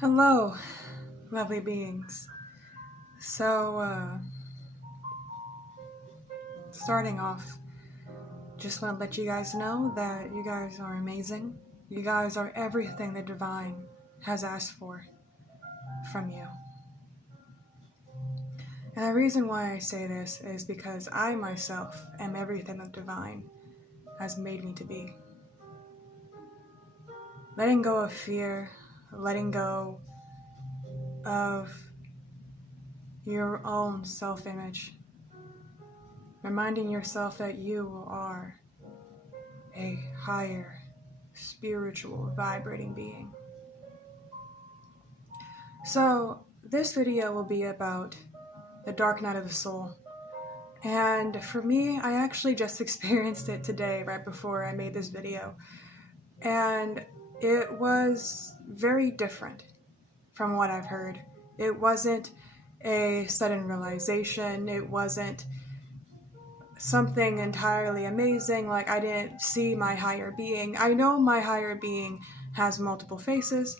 Hello, lovely beings. Starting off, just want to let you guys know that you guys are amazing. You guys are everything the divine has asked for from you. And the reason why I say this is because I myself am everything the divine has made me to be. Letting go of fear, letting go of your own self-image, reminding yourself that you are a higher, spiritual, vibrating being. So this video will be about the dark night of the soul. And for me, I actually just experienced it today, right before I made this video. And it was very different from what I've heard. It wasn't a sudden realization. It wasn't something entirely amazing, like I didn't see my higher being. I know my higher being has multiple faces.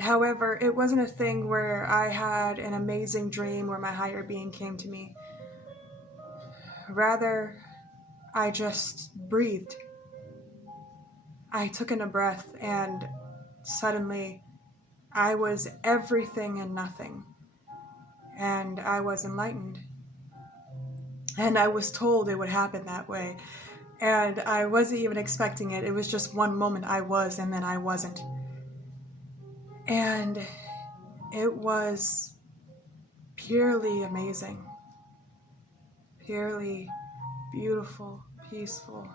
However, it wasn't a thing where I had an amazing dream where my higher being came to me. Rather, I just breathed. I took in a breath and suddenly I was everything and nothing. And I was enlightened. And I was told it would happen that way. And I wasn't even expecting it. It was just one moment I was, and then I wasn't. And it was purely amazing. Purely beautiful, peaceful,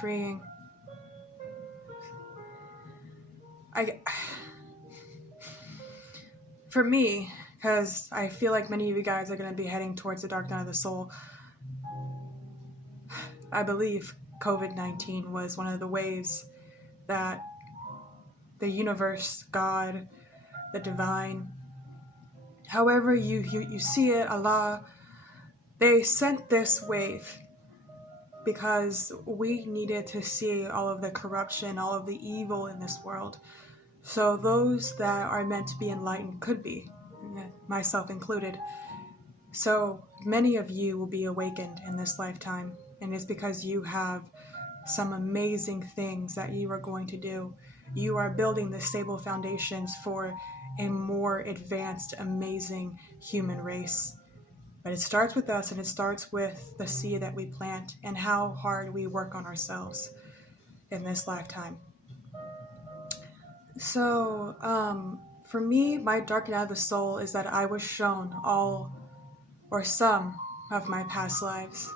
freeing. For me, because I feel like many of you guys are going to be heading towards the dark night of the soul, I believe COVID-19 was one of the ways that the universe, God, the divine, however you see it, Allah, they sent this wave because we needed to see all of the corruption, all of the evil in this world. So those that are meant to be enlightened could be, myself included. So many of you will be awakened in this lifetime, and it's because you have some amazing things that you are going to do. You are building the stable foundations for a more advanced, amazing human race. But it starts with us, and it starts with the seed that we plant and how hard we work on ourselves in this lifetime. So, for me, my dark night of the soul is that I was shown all or some of my past lives.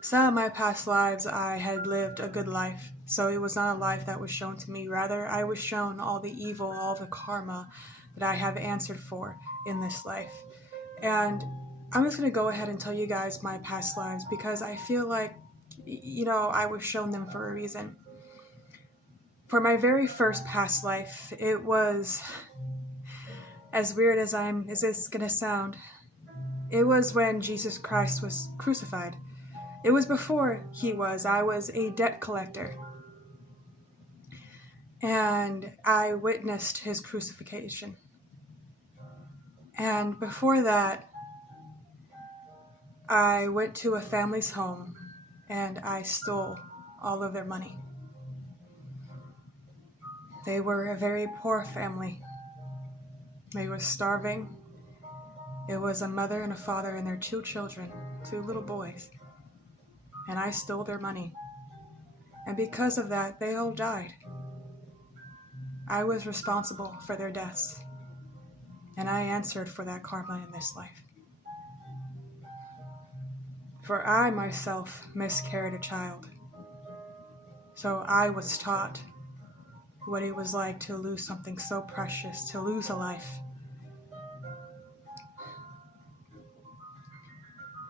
Some of my past lives I had lived a good life, so it was not a life that was shown to me. Rather, I was shown all the evil, all the karma that I have answered for in this life. And I'm just going to go ahead and tell you guys my past lives because I feel like, I was shown them for a reason. For my very first past life, it was, as weird as this going to sound, it was when Jesus Christ was crucified. It was before I was a debt collector. And I witnessed his crucifixion. And before that, I went to a family's home and I stole all of their money. They were a very poor family. They were starving. It was a mother and a father and their 2 children, 2 little boys. And I stole their money. And because of that, they all died. I was responsible for their deaths. And I answered for that karma in this life. For I myself miscarried a child. So I was taught what it was like to lose something so precious, to lose a life.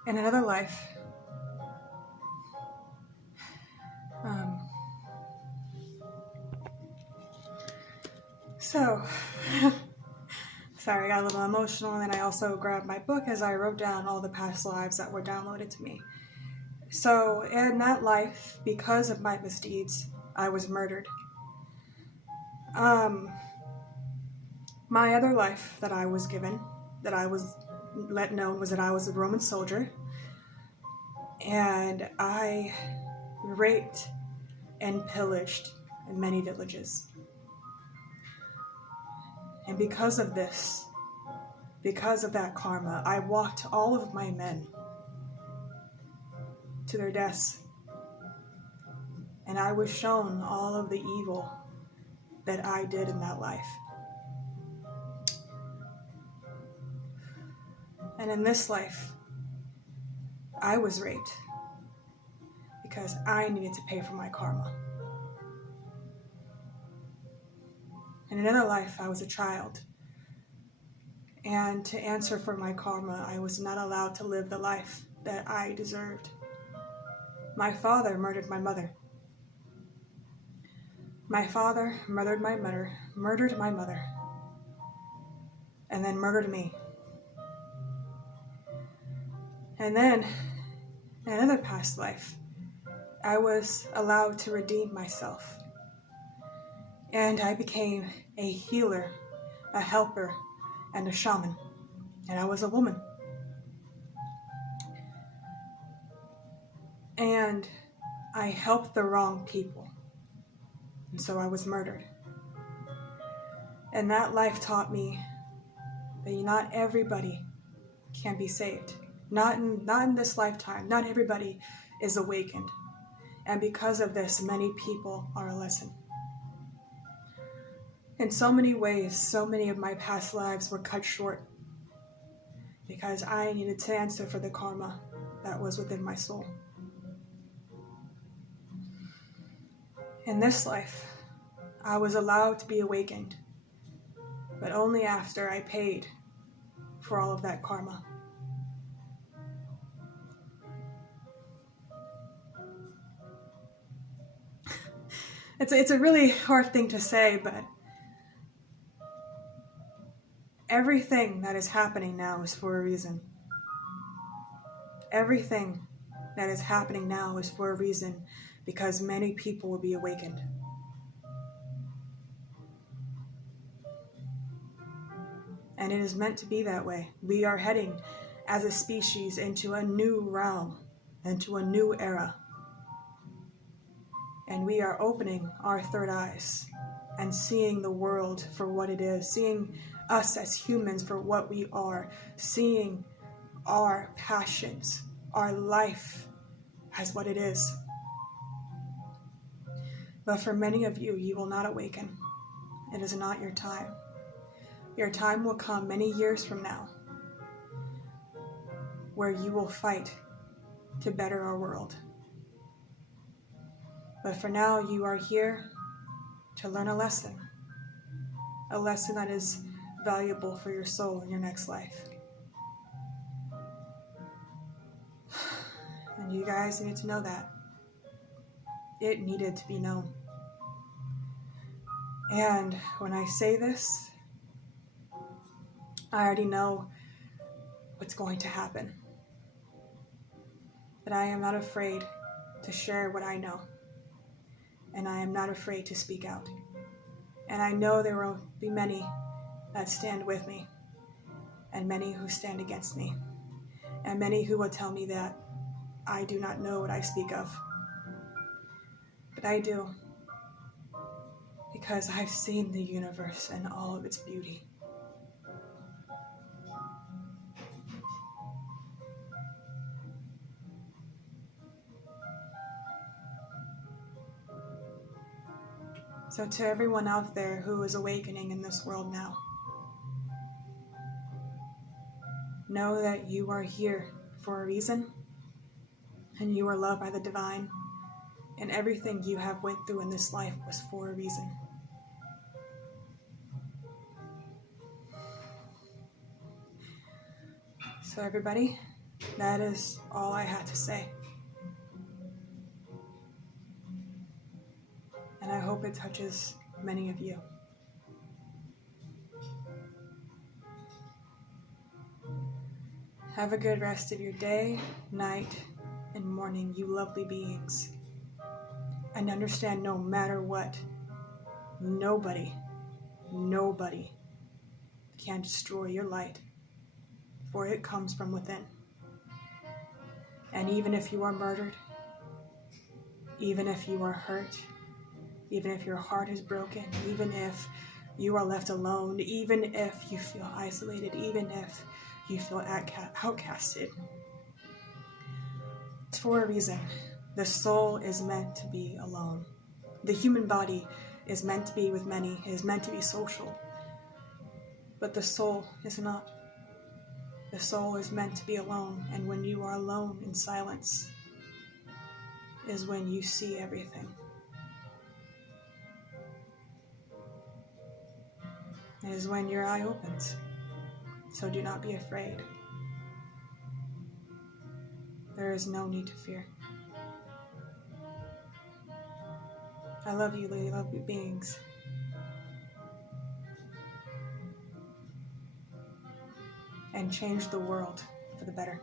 In another life, sorry, I got a little emotional, and then I also grabbed my book as I wrote down all the past lives that were downloaded to me. So in that life, because of my misdeeds, I was murdered. My other life that I was given, that I was let know, was that I was a Roman soldier, and I raped and pillaged many villages. And because of this, because of that karma, I walked all of my men to their deaths. And I was shown all of the evil that I did in that life. And in this life, I was raped because I needed to pay for my karma. In another life, I was a child. And to answer for my karma, I was not allowed to live the life that I deserved. My father murdered my mother. My father murdered my mother, and then murdered me. And then, in another past life, I was allowed to redeem myself. And I became a healer, a helper, and a shaman. And I was a woman. And I helped the wrong people. And so I was murdered. And that life taught me that not everybody can be saved. Not in this lifetime. Not everybody is awakened. And because of this, many people are a lesson. In so many ways, so many of my past lives were cut short because I needed to answer for the karma that was within my soul. In this life, I was allowed to be awakened, but only after I paid for all of that karma. It's a really hard thing to say, but everything that is happening now is for a reason. Everything that is happening now is for a reason, because many people will be awakened. And it is meant to be that way. We are heading as a species into a new realm, into a new era. And we are opening our third eyes and seeing the world for what it is, seeing us as humans for what we are, seeing our passions, our life as what it is. But for many of you, you will not awaken. It is not your time. Your time will come many years from now, where you will fight to better our world. But for now, you are here to learn a lesson that is valuable for your soul in your next life. And you guys need to know that. It needed to be known. And when I say this, I already know what's going to happen. But I am not afraid to share what I know. And I am not afraid to speak out. And I know there will be many that stand with me, and many who stand against me, and many who will tell me that I do not know what I speak of. But I do, because I've seen the universe and all of its beauty. So to everyone out there who is awakening in this world now, know that you are here for a reason, and you are loved by the divine, and everything you have went through in this life was for a reason. So everybody, that is all I had to say. And I hope it touches many of you. Have a good rest of your day, night, and morning, you lovely beings. And understand, no matter what, nobody can destroy your light, for it comes from within. And even if you are murdered, even if you are hurt, even if your heart is broken, even if you are left alone, even if you feel isolated, even if you feel outcasted, it's for a reason. The soul is meant to be alone. The human body is meant to be with many, it is meant to be social. But the soul is not. The soul is meant to be alone, and when you are alone in silence is when you see everything. It is when your eye opens. So do not be afraid. There is no need to fear. I love you, lovely beings. And change the world for the better.